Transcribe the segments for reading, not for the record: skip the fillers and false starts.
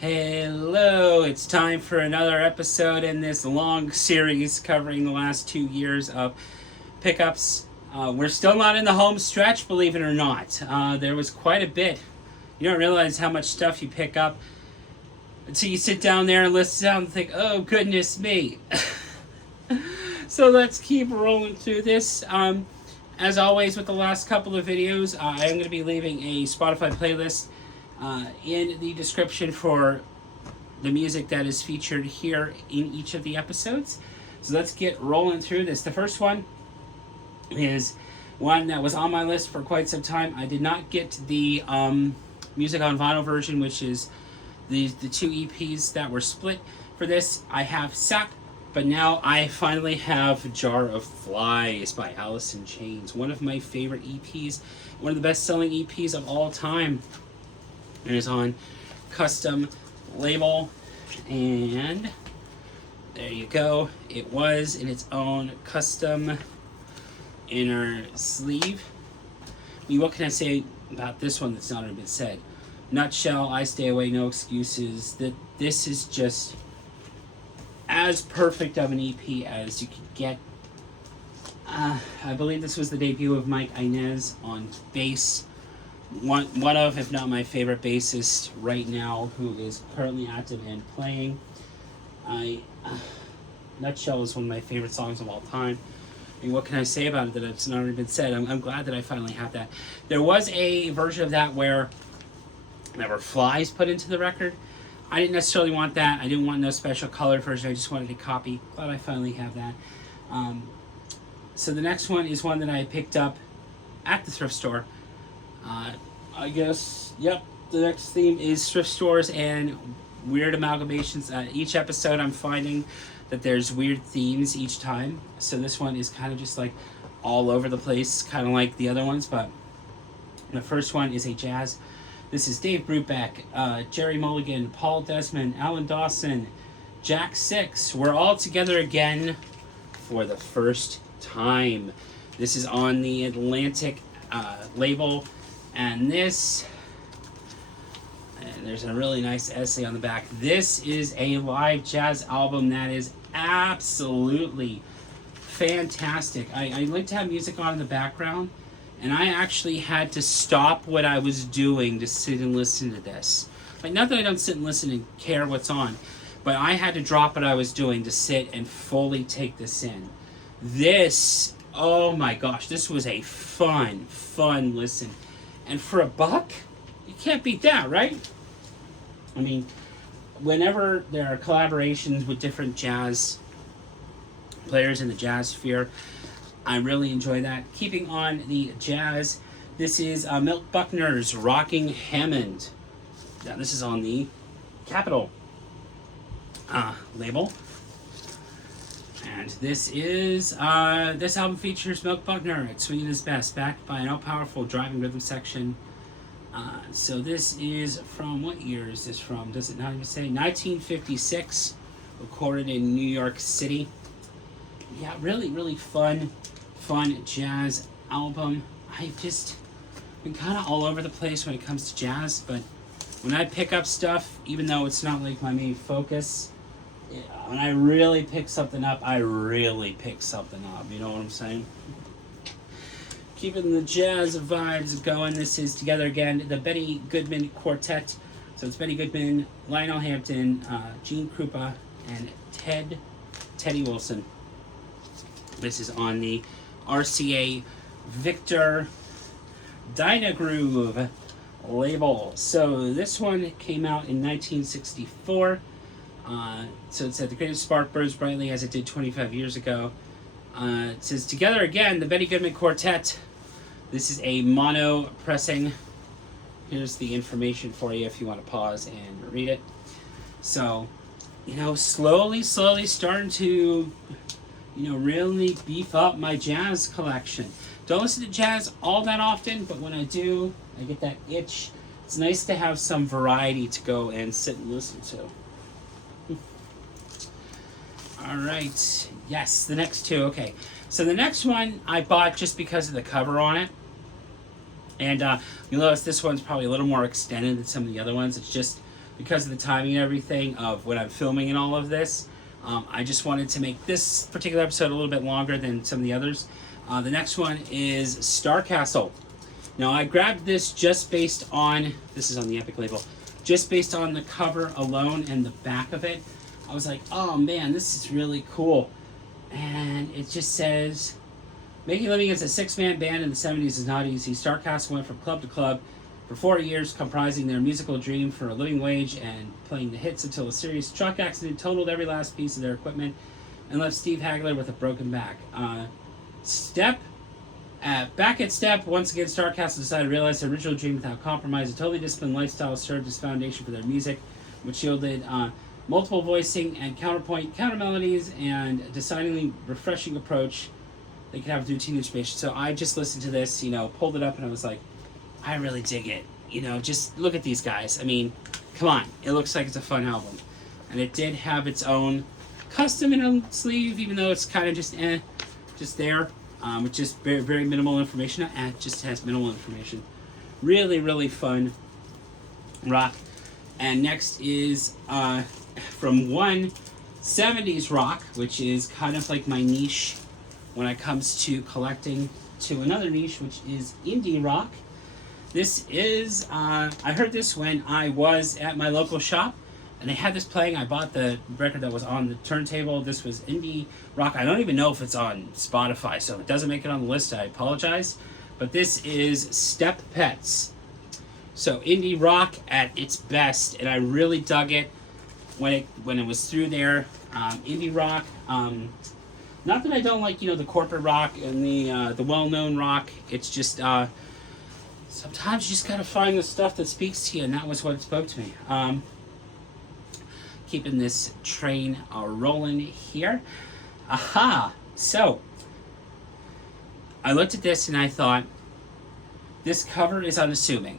Hello, it's time for another episode in this long series covering the last 2 years of pickups. We're still not in the home stretch, believe it or not. There was quite a bit. You don't realize how much stuff you pick up until you sit down there and listen down and think, oh, goodness me. So let's keep rolling through this. As always, with the last couple of videos, I am going to be leaving a Spotify playlist in the description for the music that is featured here in each of the episodes. So let's get rolling through this. The first one is one that was on my list for quite some time. I did not get the music on vinyl version, which is the two EPs that were split. For this, I have Sap, but now I finally have Jar of Flies by Alice in Chains. One of my favorite EPs, one of the best-selling EPs of all time. It is on custom label, and there you go. It was in its own custom inner sleeve. I mean, what can I say about this one that's not already been said? Nutshell, I Stay Away, No Excuses. That this is just as perfect of an EP as you could get. I believe this was the debut of Mike Inez on bass. One of, if not my favorite bassist right now, who is currently active and playing. Nutshell is one of my favorite songs of all time. I mean, what can I say about it that it's not already been said? I'm glad that I finally have that. There was a version of that where there were flies put into the record. I didn't necessarily want that. I didn't want no special colored version. I just wanted a copy. Glad I finally have that. So the next one is one that I picked up at the thrift store. I guess, yep, the next theme is thrift stores and weird amalgamations. Each episode I'm finding that there's weird themes each time. So this one is kind of just like all over the place, kind of like the other ones. But the first one is a jazz. This is Dave Brubeck, Jerry Mulligan, Paul Desmond, Alan Dawson, Jack Six. We're all together again for the first time. This is on the Atlantic label. And this, and there's a really nice essay on the back. This is a live jazz album that is absolutely fantastic. I like to have music on in the background, and I actually had to stop what I was doing to sit and listen to this. Like, not that I don't sit and listen and care what's on, but I had to drop what I was doing to sit and fully take this in. This, oh my gosh, this was a fun listen. And for $1, you can't beat that, right? I mean, whenever there are collaborations with different jazz players in the jazz sphere, I really enjoy that. Keeping on the jazz, this is Milt Buckner's Rocking Hammond. Now, this is on the Capitol label. And this is, this album features Milt Buckner at Swinging His Best, backed by an all-powerful driving rhythm section. So this is from, what year is this from? Does it not even say? 1956, recorded in New York City. Yeah, really fun jazz album. I've just been kind of all over the place when it comes to jazz, but when I pick up stuff, even though it's not like my main focus, when I really pick something up, I really pick something up. You know what I'm saying? Keeping the jazz vibes going, this is Together Again, the Benny Goodman Quartet. So it's Benny Goodman, Lionel Hampton, Gene Krupa, and Teddy Wilson. This is on the RCA Victor Dynagroove label. So this one came out in 1964. So it said, the greatest spark burns brightly as it did 25 years ago. It says, Together Again, the Benny Goodman Quartet. This is a mono pressing. Here's the information for you if you want to pause and read it. So, you know, slowly starting to, you know, really beef up my jazz collection. Don't listen to jazz all that often, but when I do, I get that itch. It's nice to have some variety to go and sit and listen to. All right. Yes, the next two. Okay. So the next one I bought just because of the cover on it. And you'll notice this one's probably a little more extended than some of the other ones. It's just because of the timing and everything of when I'm filming and all of this, I just wanted to make this particular episode a little bit longer than some of the others. The next one is Star Castle. Now, I grabbed this just based on, this is on the Epic label, just based on the cover alone and the back of it. I was like, oh man, this is really cool. And it just says, making a living as a six-man band in the 70s is not easy. Star Castle went from club to club for 4 years, comprising their musical dream for a living wage and playing the hits until a serious truck accident totaled every last piece of their equipment and left Steve Hagler with a broken back. Back at Step, once again, Star Castle decided to realize their original dream without compromise. A totally disciplined lifestyle served as foundation for their music, which yielded multiple voicing and counterpoint, counter melodies, and a decidedly refreshing approach they could have through teenage patients. So I just listened to this, pulled it up, and I was like, I really dig it. Just look at these guys. I mean, come on. It looks like it's a fun album. And it did have its own custom inner sleeve, even though it's kind of just there. With just very, very minimal information. It just has minimal information. Really, really fun rock. And next is from one 70s rock, which is kind of like my niche when it comes to collecting, to another niche, which is indie rock. This is, I heard this when I was at my local shop, and they had this playing. I bought the record that was on the turntable. This was indie rock. I don't even know if it's on Spotify, so if it doesn't make it on the list, I apologize. But this is Step Pets. So indie rock at its best, and I really dug it when it was through there. Indie rock. Not that I don't like the corporate rock and the well-known rock. It's just sometimes you just gotta find the stuff that speaks to you, and that was what spoke to me. Keeping this train rolling here. Aha! So, I looked at this and I thought, this cover is unassuming,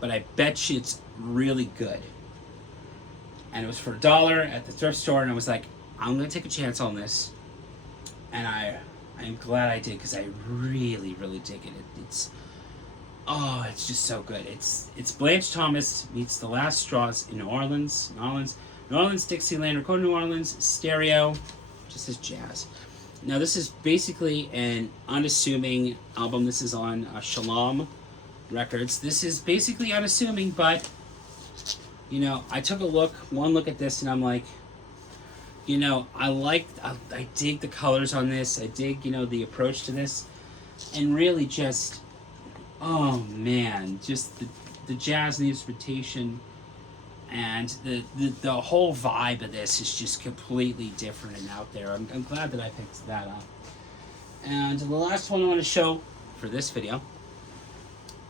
but I bet you it's really good. And it was for $1 at the thrift store, and I was like, I'm going to take a chance on this. And I'm glad I did, because I really, really dig it. It's just so good. It's Blanche Thomas meets The Last Straws in New Orleans, Dixieland, recorded in New Orleans, stereo, just as jazz. Now this is basically an unassuming album. This is on Shalom Records. This is basically unassuming, but I took one look at this, and I'm like, I dig the colors on this. I dig, the approach to this, and really just, oh man, just the jazz and the instrumentation. And the whole vibe of this is just completely different and out there. I'm glad that I picked that up. And the last one I want to show for this video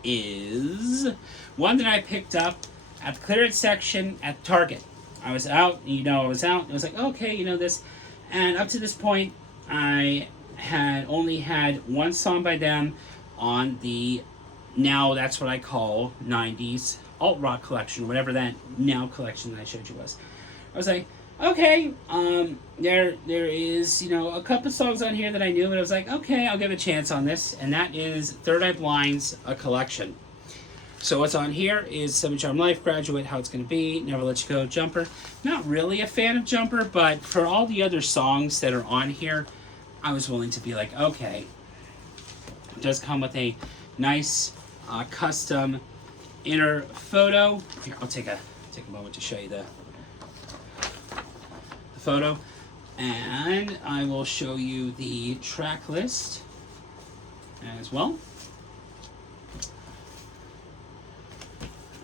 is one that I picked up at the clearance section at Target. I was out, and I was like, okay, this. And up to this point, I had only had one song by them on the, now that's what I call 90s alt rock collection, whatever that now collection that I showed you was. I was like, okay, there is a couple songs on here that I knew, but I was like, okay, I'll give a chance on this, and that is Third Eye Blind's A Collection. So what's on here is Seven Charm Life, Graduate, How It's Gonna Be, Never Let You Go, Jumper. Not really a fan of Jumper, but for all the other songs that are on here, I was willing to be like, okay. It does come with a nice custom inner photo. Here, I'll take a moment to show you the photo, and I will show you the track list as well.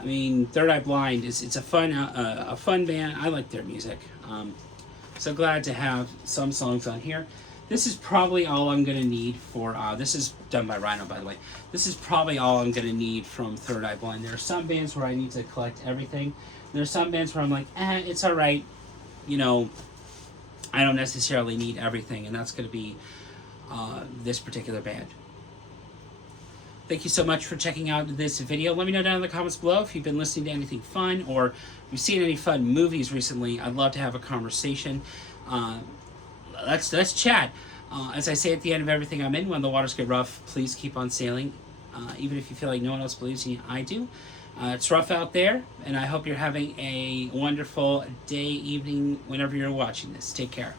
I mean, Third Eye Blind it's a fun band. I like their music. So glad to have some songs on here. This is probably all I'm going to need for, this is done by Rhino, by the way. This is probably all I'm going to need from Third Eye Blind. There are some bands where I need to collect everything. There are some bands where I'm like, it's all right. I don't necessarily need everything, and that's going to be this particular band. Thank you so much for checking out this video. Let me know down in the comments below if you've been listening to anything fun, or if you've seen any fun movies recently. I'd love to have a conversation. Let's chat. As I say at the end of everything I'm in, when the waters get rough, please keep on sailing. Even if you feel like no one else believes in you, I do. It's rough out there, and I hope you're having a wonderful day, evening, whenever you're watching this. Take care.